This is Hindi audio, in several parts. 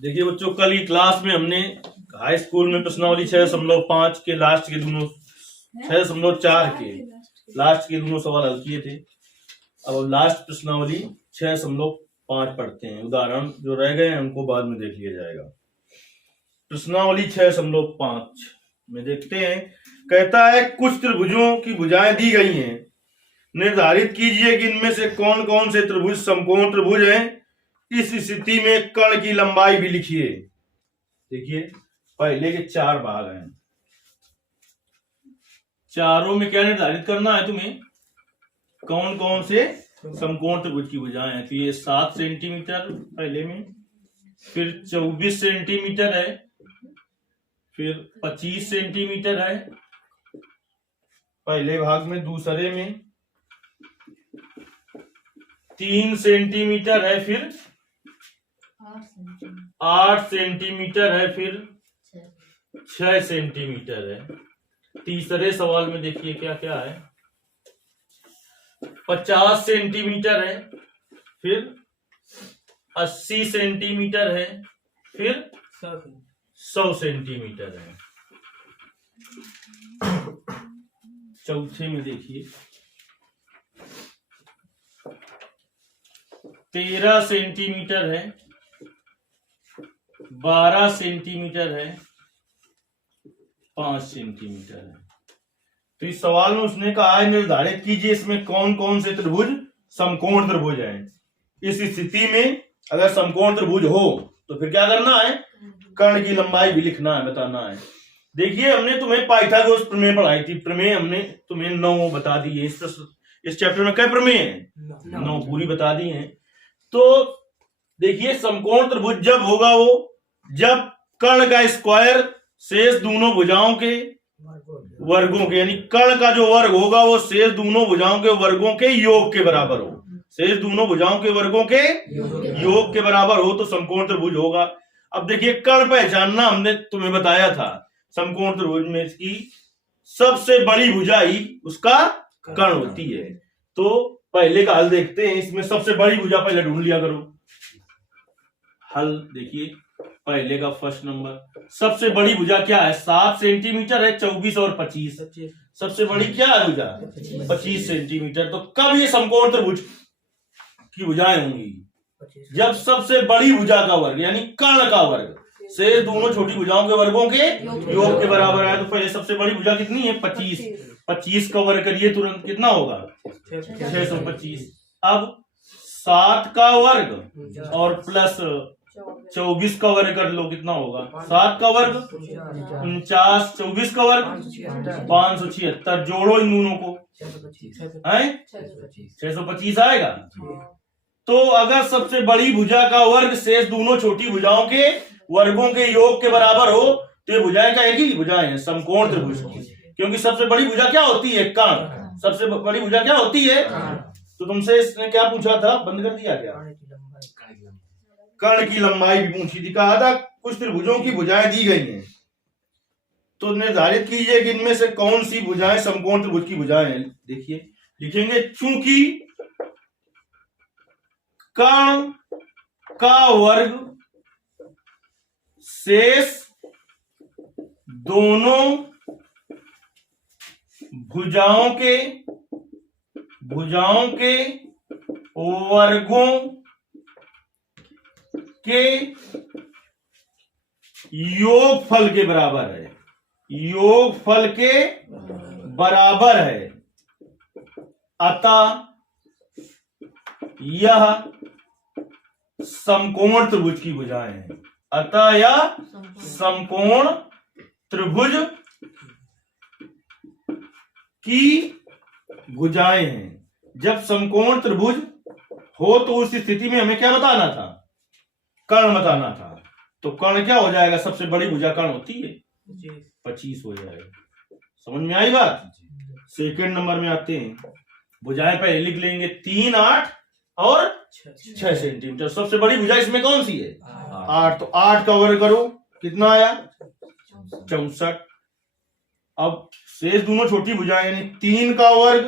देखिए बच्चों, कल की क्लास में हमने हाई स्कूल में प्रश्नावली 6.5 के लास्ट के दोनों 6.4 के लास्ट के दोनों सवाल हल किए थे। अब लास्ट प्रश्नावली 6.5 पढ़ते हैं। उदाहरण जो रह गए हैं उनको बाद में देख लिया जाएगा। प्रश्नावली 6.5 में देखते हैं, कहता है कुछ त्रिभुजों की भुजाएं दी गई हैं, निर्धारित कीजिए कि इनमें से कौन कौन से त्रिभुज समकोण त्रिभुज हैं। इस स्थिति में कर्ण की लंबाई भी लिखिए। देखिए पहले के 4 भाग हैं, चारों में क्या निर्धारित करना है तुम्हें, कौन कौन से समकोण त्रिभुज की भुजाएं हैं। तो ये 7 सेंटीमीटर पहले में, फिर 24 सेंटीमीटर है, फिर 25 सेंटीमीटर है पहले भाग में, दूसरे में 3 सेंटीमीटर है, फिर 8 सेंटीमीटर है, फिर 6 सेंटीमीटर है। तीसरे सवाल में देखिए क्या क्या है, 50 सेंटीमीटर है, फिर 80 सेंटीमीटर है, फिर 100 सेंटीमीटर है। चौथे में देखिए 13 सेंटीमीटर है, 12 सेंटीमीटर है, 5 सेंटीमीटर है। तो इस सवाल में उसने कहा है निर्धारित कीजिए इसमें कौन कौन से त्रिभुज समकोण त्रिभुज हैं। इस स्थिति में अगर समकोण त्रिभुज हो तो फिर क्या करना है, कर्ण की लंबाई भी लिखना है, बताना है। देखिए हमने तुम्हें पाइथागोरस प्रमेय पढ़ाई थी, प्रमेय हमने तुम्हें 9 बता दी है। इस चैप्टर में क्या प्रमेय है, 9 पूरी बता दी है। तो देखिए समकोण त्रिभुज जब होगा वो जब कर्ण का स्क्वायर शेष दोनों भुजाओं के वर्गों के, यानी कर्ण का जो वर्ग होगा वो शेष दोनों भुजाओं के वर्गों के योग के बराबर हो। शेष दोनों भुजाओं के वर्गों के योग के बराबर हो तो समकोण त्रिभुज होगा। अब देखिए कर्ण पहचानना हमने तुम्हें बताया था, समकोण त्रिभुज में इसकी सबसे बड़ी भुजा ही उसका कर्ण होती है। तो पहले का हल देखते हैं, इसमें सबसे बड़ी भुजा पहले ढूंढ लिया करो। हल देखिए पहले का फर्स्ट नंबर, सबसे बड़ी भुजा क्या है, 7 सेंटीमीटर है, 24 और 25। सबसे बड़ी क्या है भुजा, 25 सेंटीमीटर। तो कब ये समकोण त्रिभुज की भुजाएं होंगी, जब सबसे बड़ी भुजा का वर्ग यानी कर्ण का वर्ग से दोनों छोटी भुजाओं के वर्गों के योग के बराबर है। तो पहले सबसे बड़ी भुजा कितनी है, 25। 25 का वर्ग करिए तुरंत कितना होगा, 625। अब 7 का वर्ग और प्लस 24 का वर्ग कर लो, कितना होगा, 7 का वर्ग 49, 24 का वर्ग 576। जोड़ो इन दोनों को, 625 आएगा। तो अगर सबसे बड़ी भुजा का वर्ग शेष दोनों छोटी भुजाओं के वर्गों के योग के बराबर हो तो ये भुजाएं क्या है, भुजाएं हैं समकोण त्रिभुज की। क्योंकि सबसे बड़ी भुजा क्या होती है, कर्ण। सबसे बड़ी भुजा क्या होती है, तो तुमसे इसने क्या पूछा था, बंद कर दिया क्या, कर्ण की लंबाई भी पूछी थी। कहा था कुछ त्रिभुजों की भुजाएं दी गई हैं तो निर्धारित कीजिए कि इनमें से कौन सी भुजाएं समकोण त्रिभुज की भुजाएं हैं। देखिए लिखेंगे, चूंकि कर्ण का वर्ग शेष दोनों भुजाओं के वर्गों के योगफल के बराबर है, योगफल के बराबर है, अतः यह समकोण त्रिभुज की भुजाएं हैं। अतः यह समकोण त्रिभुज की भुजाएं हैं। जब समकोण त्रिभुज हो तो उस स्थिति में हमें क्या बताना था, कर्ण बताना था। तो कर्ण क्या हो जाएगा, सबसे बड़ी भुजा कर्ण होती है 25 हो जाएगा। समझ में आई बात। सेकंड नंबर में आते हैं, भुजाएं पहले लिख लेंगे 3, 8 और 6 सेंटीमीटर। सबसे बड़ी भुजा इसमें कौन सी है, 8। तो 8 का वर्ग करो, कितना आया, 64। अब शेष दोनों छोटी भुजाएं यानी 3 का वर्ग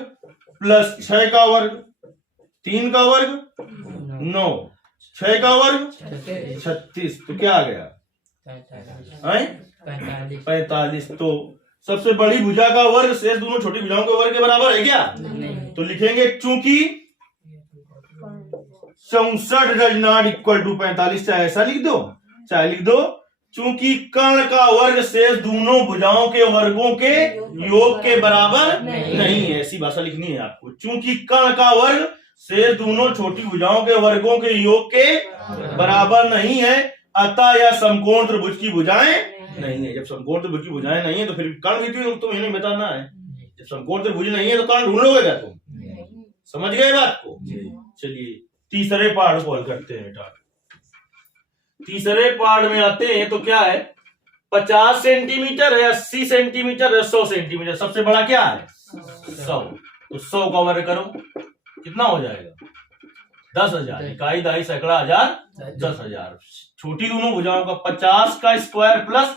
प्लस 6 का वर्ग, 3 का वर्ग 9, 6 का वर्ग 36, तो क्या आ गया 45। तो सबसे बड़ी भुजा का वर्ग शेष दोनों छोटी भुजाओं के वर्ग के बराबर है क्या? तो लिखेंगे चूंकि 64 डज नॉट इक्वल टू 45, चाहे ऐसा लिख दो चाहे लिख दो चूंकि कर्ण का वर्ग शेष दोनों भुजाओं के वर्गों के योग के बराबर नहीं है। ऐसी भाषा लिखनी है आपको, चूंकि कर्ण का वर्ग शेष दोनों छोटी भुजाओं के वर्गों के योग के बराबर नहीं है, अतः यह समकोण त्रिभुज की भुजाएं नहीं है। जब समकोण त्रिभुज की भुजाएं नहीं है तो फिर कर्ण भी तुम्हें नहीं बताना है। जब समकोण त्रिभुज नहीं है तो कर्ण ढूंढ लोगे क्या तुम? समझ गए बात को? चलिए तीसरे पार्ट को हल करते हैं बेटा। तीसरे पार्ट में आते हैं तो क्या है, 50 सेंटीमीटर है, 80 सेंटीमीटर है, 100 सेंटीमीटर। सबसे बड़ा क्या है 100, तो 100 का वर्ग करो, कितना हो जाएगा 10,000। इकाई दहाई सैकड़ा हजार 10,000। छोटी दोनों भुजाओं का 50 का स्क्वायर प्लस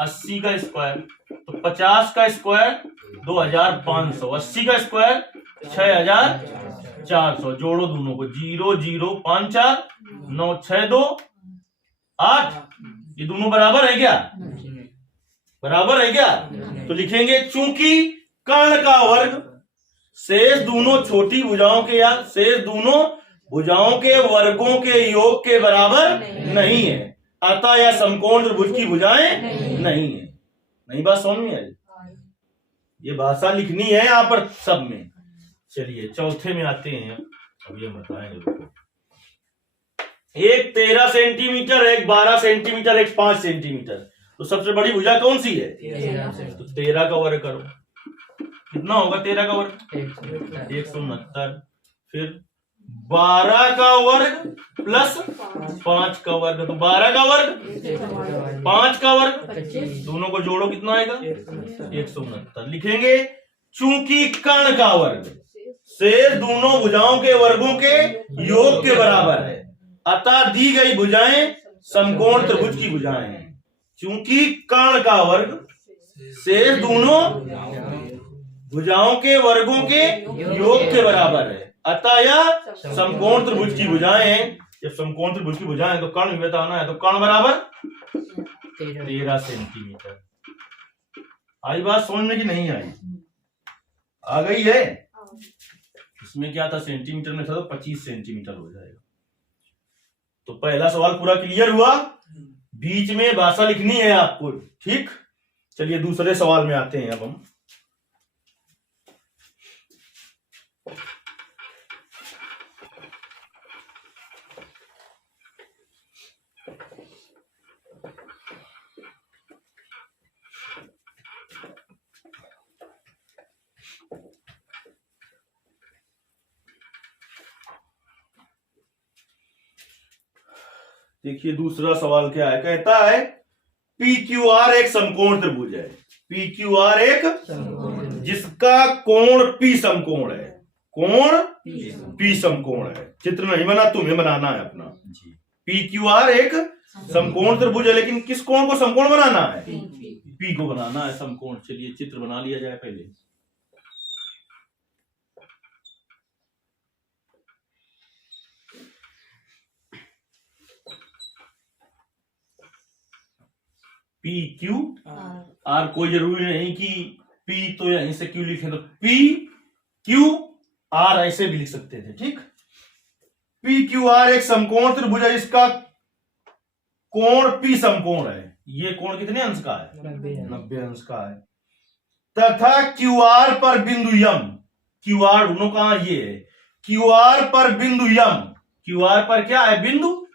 80 का स्क्वायर, तो 50 का स्क्वायर 2,500, 80 का स्क्वायर 6,400। जोड़ो दोनों को, 0 0 5 4 9 6 2 8। ये दोनों बराबर है क्या? बराबर है क्या? तो लिखेंगे चूंकि कर्ण का वर्ग शेष दोनों छोटी भुजाओं के या शेष दोनों भुजाओं के वर्गों के योग के बराबर नहीं है, अतः यह समकोण त्रिभुज की भुजाएं नहीं है। नहीं बात समझ में आई? ये भाषा लिखनी है यहाँ पर सब में। चलिए चौथे में आते हैं। अब ये बताएंगे, एक 13 सेंटीमीटर, एक 12 सेंटीमीटर, एक 5 सेंटीमीटर। तो सबसे बड़ी भुजा कौन सी है? तो 13 का वर्ग करो, कितना होगा 13 का वर्ग 169। फिर 12 का वर्ग प्लस 5 का वर्ग, तो 12 का वर्ग 5 का वर्ग, दोनों को जोड़ो कितना आएगा 169। लिखेंगे चूंकि कर्ण का वर्ग शेष दोनों भुजाओं के वर्गों के योग के बराबर है, अतः दी गई भुजाएं समकोण त्रिभुज की भुजाएं हैं। चूंकि कर्ण का वर्ग शेष दोनों भुजाओं के वर्गों के योग के बराबर है, अतः यह समकोण त्रिभुज की भुजाएं हैं। जब समकोण त्रिभुज की भुजाएं तो कर्ण भी बताना है, तो कर्ण बराबर 13 सेंटीमीटर। आई बात समझ में कि नहीं आई? आ गई है? इसमें क्या था, सेंटीमीटर में था तो 25 सेंटीमीटर हो जाएगा। तो पहला सवाल पूरा क्लियर हुआ। बीच में भाषा लिखनी है आपको, ठीक। चलिए दूसरे सवाल में आते हैं अब हम। देखिए दूसरा सवाल क्या है, कहता है पी क्यू आर एक समकोण त्रिभुज है। पी क्यू आर एक जिसका कोण पी समकोण है, कोण पी समकोण है। चित्र नहीं बना, तुम्हें बनाना है अपना। पी क्यू आर एक समकोण त्रिभुज है, लेकिन किस कोण को समकोण बनाना है? पी को बनाना है समकोण। चलिए चित्र बना लिया जाए पहले। पी क्यू आर, कोई जरूरी नहीं कि पी तो यहीं से क्यू लिखे, तो पी क्यू आर ऐसे भी लिख सकते थे, ठीक। पी क्यू आर एक समकोण त्रिभुज है जिसका कोण पी समकोण है। ये कोण कितने अंश का है? 90 अंश का है। तथा क्यू आर पर बिंदु यम, क्यू आर ढूंढो कहां, ये है। क्यू आर पर बिंदु यम, क्यू आर पर क्या है? बिंदु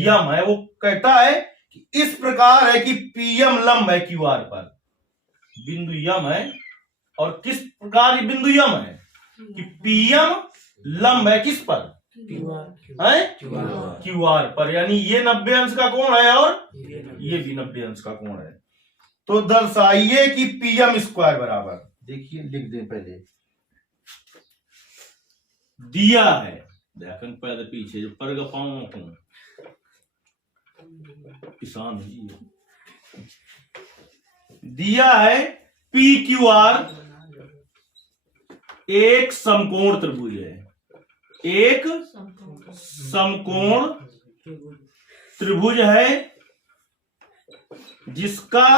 यम है। वो कहता है कि इस प्रकार है कि पीएम लंब है क्यू आर पर, बिंदु यम है। और किस प्रकार ये बिंदु यम है कि पीएम लंब है किस पर? क्यू आर पर, यानी ये 90 अंश का कोण है और ये भी 90 अंश का कोण है। तो दर्शाइए कि पीएम स्क्वायर बराबर, देखिए लिख दें पहले, दिया है देखन पैदा पीछे जो पर पाऊं कोण किसान जी दिया है पी क्यू आर एक समकोण त्रिभुज है। एक समकोण त्रिभुज है जिसका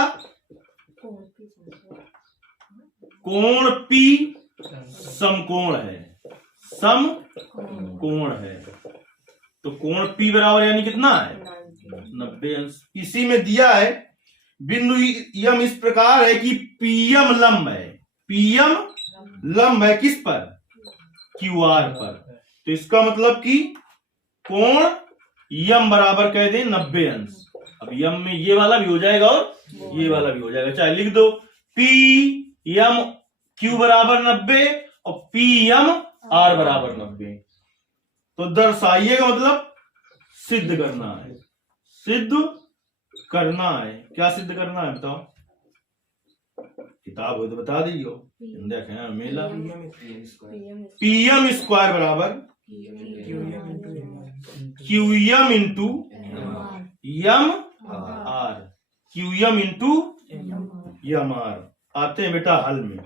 कोण P समकोण है, समकोण है। तो कोण P बराबर यानी कितना है 90 अंश। इसी में दिया है बिंदु यम इस प्रकार है कि PM लंब है, PM लंब है किस पर QR पर। तो इसका मतलब कि कोण यम बराबर कह दें 90 अंश। अब यम में ये वाला भी हो जाएगा और ये वाला भी हो जाएगा, चाहे लिख दो PM Q बराबर 90 और PM R बराबर 90। तो दर्शाइए का मतलब सिद्ध करना है, सिद्ध करना है। क्या सिद्ध करना है बताओ, किताब हो तो बता दीजिए। देखें मेला PM स्क्वायर बराबर QM into M are, QM into M are. आते हैं बेटा हल में,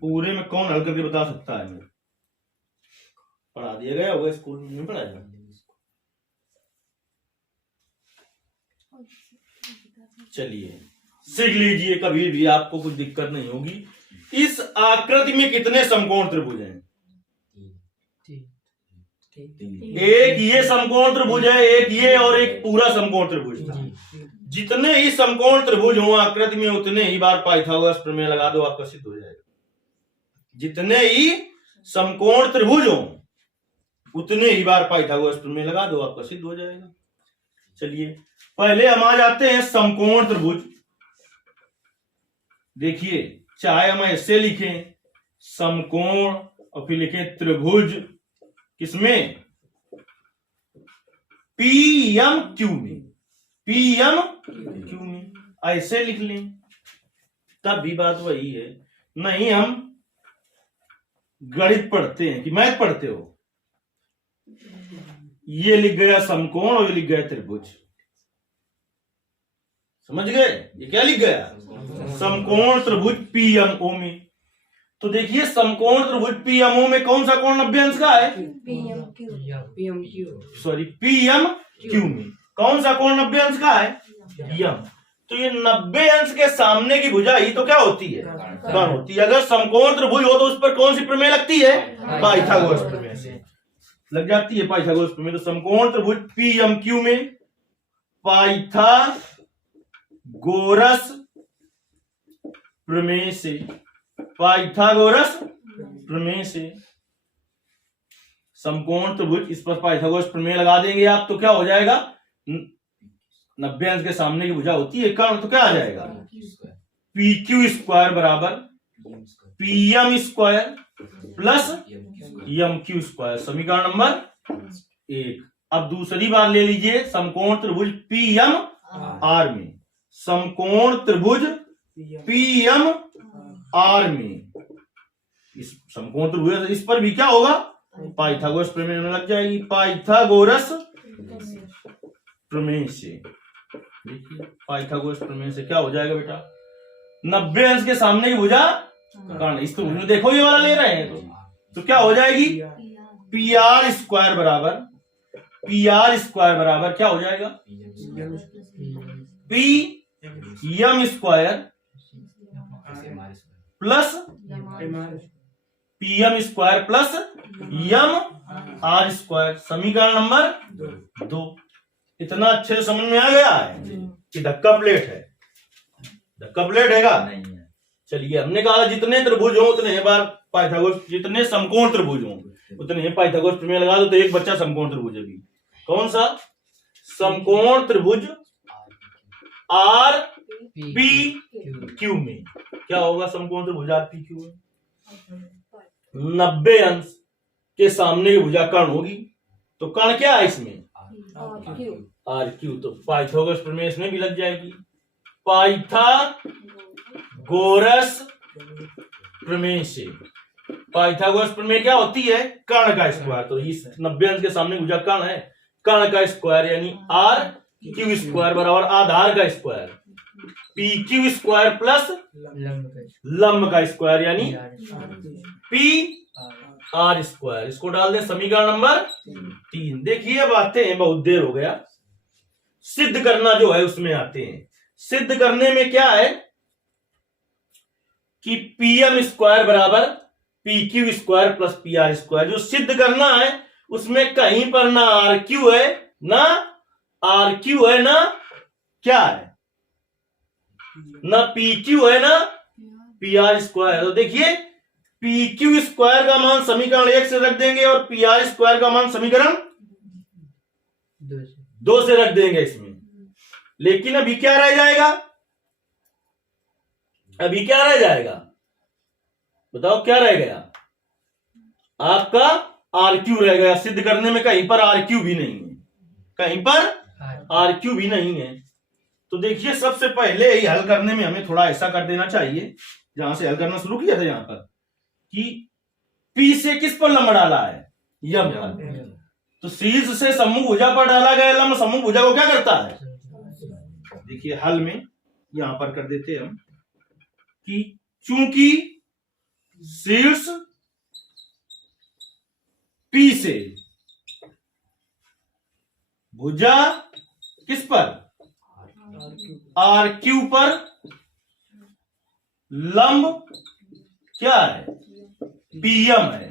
पूरे में कौन हल करके बता सकता है? पढ़ा दिया गया होगा स्कूल में, नहीं पढ़ाया? चलिए सीख लीजिए, कभी भी आपको कुछ दिक्कत नहीं होगी। इस आकृति में कितने समकोण त्रिभुज हैं? एक ये समकोण त्रिभुज है, एक ये और एक पूरा समकोण त्रिभुज था। जितने ही समकोण त्रिभुज हो आकृति में उतने ही बार पाइथागोरस प्रमेय लगा दो, आपका सिद्ध हो जाएगा। जितने ही समकोण त्रिभुज हो उतने ही बार पाइथागोरस प्रमेय लगा दो, आपका सिद्ध हो जाएगा। चलिए पहले हम आ जाते हैं समकोण त्रिभुज। देखिए चाहे हम ऐसे लिखें समकोण और फिर लिखें त्रिभुज, किसमें? PMQ में, PMQ में ऐसे लिख लें, तब भी बात वही है। नहीं हम गणित पढ़ते हैं कि मैथ पढ़ते हो, ये लिख गया समकोण और ये लिख गया त्रिभुज, समझ गए? ये क्या लिख गया? समकोण त्रिभुज PMO में। तो देखिए समकोण त्रिभुज PMO में कौन सा कोण 90 अंश का है? PMQ में कौन सा कोण 90 अंश का है? यम। तो ये 90 अंश के सामने की भुजा ही तो क्या होती है? कर्ण होती है। अगर समकोण त्रिभुज हो तो उस पर कौन सी प्रमेय लगती है? पाइथागोरस प्रमेय से लग जाती है, पाइथागोरस प्रमेय। तो समकोण त्रिभुज PMQ में पाइथागोरस प्रमेय से, पाइथागोरस प्रमेय से समकोण त्रिभुज, इस पर पाइथागोरस प्रमेय लगा देंगे आप तो क्या हो जाएगा? 90 अंश के सामने की भुजा होती है कर्ण, तो क्या आ जाएगा? PQ स्क्वायर बराबर PM square plus MQ square, समीकरण नंबर 1। अब दूसरी बार ले लीजिए समकोण त्रिभुज PMR में, समकोण त्रिभुज PMR में इस समकोण त्रिभुज, इस पर भी क्या होगा? पाइथागोरस प्रमेय में लग जाएगी, पाइथागोरस प्रमेय से। देखिए पाइथागोरस प्रमेय से क्या हो जाएगा बेटा? 90 अंश के सामने की भुजा कर्ण, इस त्रिभुज में देखो ये वाला ले रहे हैं तो क्या हो जाएगी? PR स्क्वायर बराबर क्या हो जाएगा? PM square plus PM square plus MR square, समीकरण नंबर 2। इतना अच्छे से समझ में आ गया है कि धक्का प्लेट है? धक्का प्लेट हैगा नहीं है। चलिए हमने कहा जितने त्रिभुज हो उतने बार पाइथागोरस, जितने समकोण त्रिभुज हो उतने पाइथागोरस प्रमेय लगा दो, तो एक बच्चा समकोण त्रिभुज है भी। कौन सा? समकोण त्रिभुज RPQ में क्या होगा? समकोण त्रिभुज RPQ में 90 अंश के सामने की भुजा कर्ण होगी, तो कर्ण क्या है इसमें? RQ। तो पाइथागोरस प्रमेय इसमें भी लग जाएगी, पाइथागोरस प्रमेय से। पाइथागोरस प्रमेय क्या होती है? कर्ण का स्क्वायर। तो इस 90 अंश के सामने भुजा कर्ण है, कर्ण का स्क्वायर यानी RQ स्क्वायर बराबर आधार का स्क्वायर PQ स्क्वायर प्लस लंब का स्क्वायर यानी आर स्क्वायर, इसको डाल दें समीकरण नंबर 3। देखिए अब आते हैं, बहुत देर हो गया, सिद्ध करना जो है उसमें आते हैं। सिद्ध करने में क्या है कि पी एम स्क्वायर बराबर P Q square plus P R square, जो सिद्ध करना है उसमें कहीं पर ना आर क्यू है ना आर क्यू है ना क्या है, ना पी क्यू है ना पी आर स्क्वायर। तो देखिए पी क्यू स्क्वायर का मान समीकरण 1 से रख देंगे और पी आर स्क्वायर का मान समीकरण 2 से रख देंगे इसमें। लेकिन अभी क्या रह जाएगा, अभी क्या रह जाएगा बताओ, क्या रह गया, आपका आर क्यू रह गया। सिद्ध करने में कहीं पर आर क्यू भी नहीं है, कहीं पर आर क्यू भी नहीं है। तो देखिए सबसे पहले ही हल करने में हमें थोड़ा ऐसा कर देना चाहिए, जहां से हल करना शुरू किया था यहां पर, कि P से किस पर लंब डाला है, यम पर। तो शीर्ष से समूह भुजा पर डाला गया लंब समूह भुजा को क्या करता है, देखिए हल में यहां पर कर देते हैं हम कि चूंकि शीर्ष P से भुजा किस पर, आर क्यू पर लंब क्या है, पीएम है।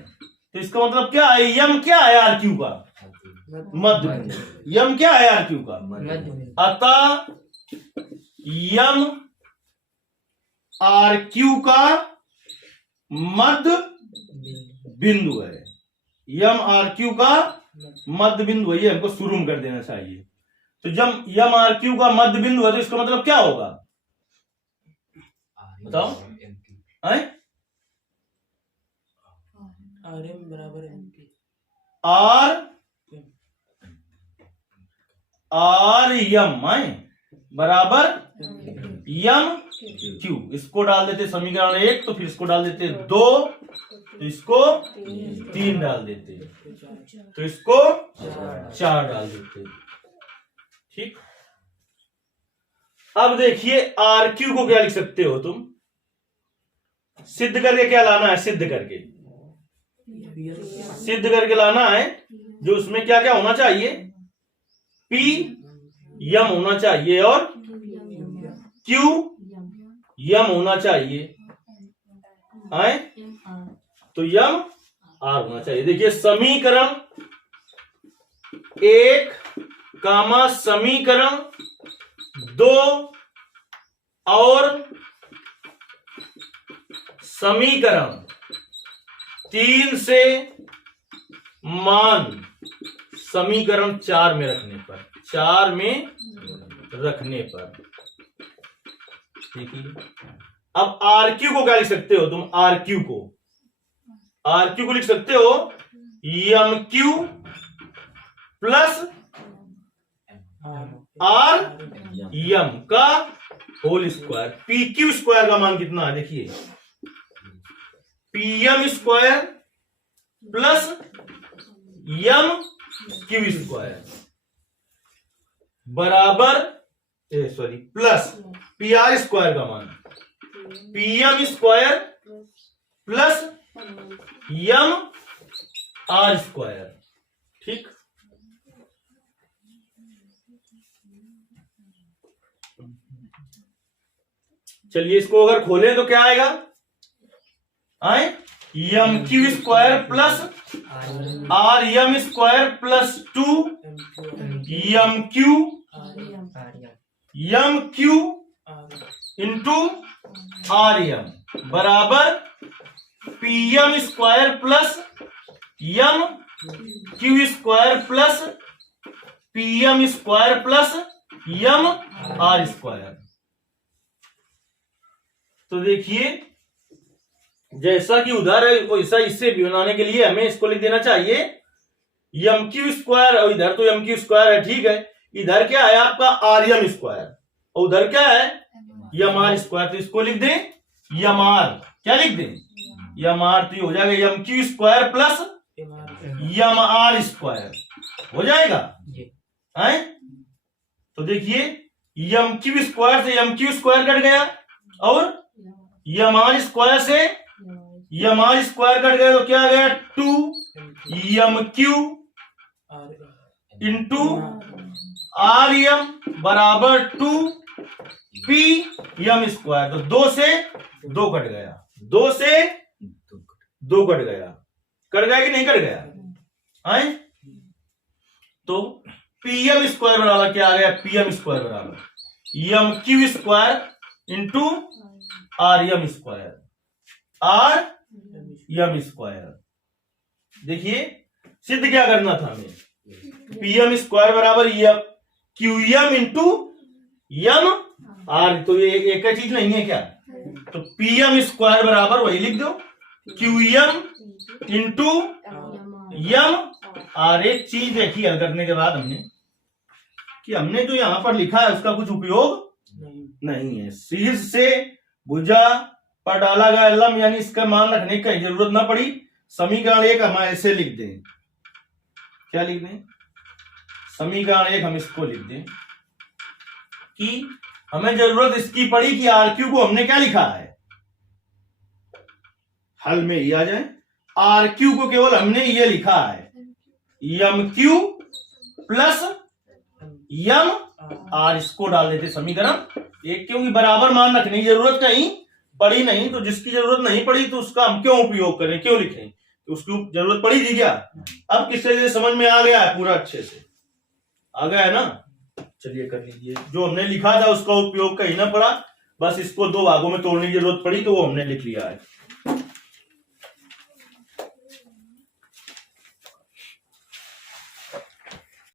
तो इसका मतलब क्या है, यम क्या है आर क्यू का, मध्य। यम क्या है आर क्यू का, अतः यम आर क्यू का मध्य बिंदु है, यम आर क्यू का मध्य बिंदु है। ये हमको शुरू में कर देना चाहिए। तो जब यम आर क्यू का मध्य बिंदु है तो इसका मतलब क्या होगा बताओ, आर एम बराबर आर यम बराबर यम क्यू। इसको डाल देते समीकरण 1, तो फिर इसको डाल देते 2, तो इसको 3 डाल देते, तो इसको 4 डाल देते। ठीक, अब देखिए आर क्यू को क्या लिख सकते हो तुम, सिद्ध करके क्या लाना है, सिद्ध करके लाना है। जो उसमें क्या क्या होना चाहिए, पी यम होना चाहिए और क्यू यम होना चाहिए, तो यम आर होना चाहिए। देखिए समीकरण 1 कामा समीकरण 2 और समीकरण 3 से मान समीकरण 4 में रखने पर, 4 में रखने पर, ठीक है। अब आर क्यू को क्या लिख सकते हो तुम, आर क्यू को लिख सकते हो M Q plus R M का whole square. P Q square का मान कितना है, देखिए P M square plus M Q square बराबर प्लस पी आर स्क्वायर का मान P M square plus M R square. ठीक, चलिए इसको अगर खोलें तो क्या आएगा, M Q square plus R M square plus 2 M Q into R M बराबर P M square plus M Q square plus P M square plus M R square. तो देखिए जैसा कि उधर है वैसा इससे भी बनाने के लिए हमें इसको लिख देना चाहिए यम क्यू स्क्वायर, और इधर तो यम क्यू स्क्वायर है, ठीक है। इधर क्या है आपका आर यम स्क्वायर और उधर क्या है यम आर स्क्वायर। तो इसको लिख दें यम आर, क्या लिख दें यम आर, तो हो जाएगा यम Q square plus M R square हो जाएगा है। तो देखिए यम क्यू स्क्वायर से यम क्यू स्क्वायर कट गया और यम आर स्क्वायर से यम आर स्क्वायर कट गया तो क्या आ गया 2 इंटू आर यम बराबर 2 पी यम स्क्वायर। तो 2 से 2 कट गया, 2 से 2 कट गया, कट गया कि नहीं कट गया है? तो पी एम स्क्वायर बराबर क्या आ गया? पी एम स्क्वायर बराबर M Q square into R M square, R M square. देखिए सिद्ध क्या करना था हमें, पी एम स्क्वायर बराबर M Q M into M R. तो ये एक ही चीज नहीं है क्या? तो पी एम स्क्वायर बराबर वही लिख दो Q M into M R. एक चीज देखी हल करने के बाद हमने कि हमने जो यहां पर लिखा है उसका कुछ उपयोग नहीं है। शीर्ष से भुजा पर डाला गया लंब, यानी इसका मान रखने की जरूरत ना पड़ी। समीकरण 1 हम ऐसे लिख दें, क्या लिख दें? समीकरण 1 हम इसको लिख दें कि हमें जरूरत इसकी पड़ी कि आर क्यू को हमने क्या लिखा है, हल में ये आ जाए। आर क्यू को केवल हमने ये लिखा है यम क्यू प्लस यम आर, इसको डाल देते समीकरण 1, क्योंकि बराबर मान रखने की जरूरत कहीं पड़ी नहीं। तो जिसकी जरूरत नहीं पड़ी तो उसका हम क्यों उपयोग करें, क्यों लिखें? तो उसकी जरूरत पड़ी थी क्या? अब किससे से समझ में आ गया है? पूरा अच्छे से आ गया है ना? चलिए कर लीजिए। जो हमने लिखा था उसका उपयोग कहीं ना पड़ा, बस इसको 2 भागों में तोड़ने की जरूरत पड़ी तो वो हमने लिख लिया है।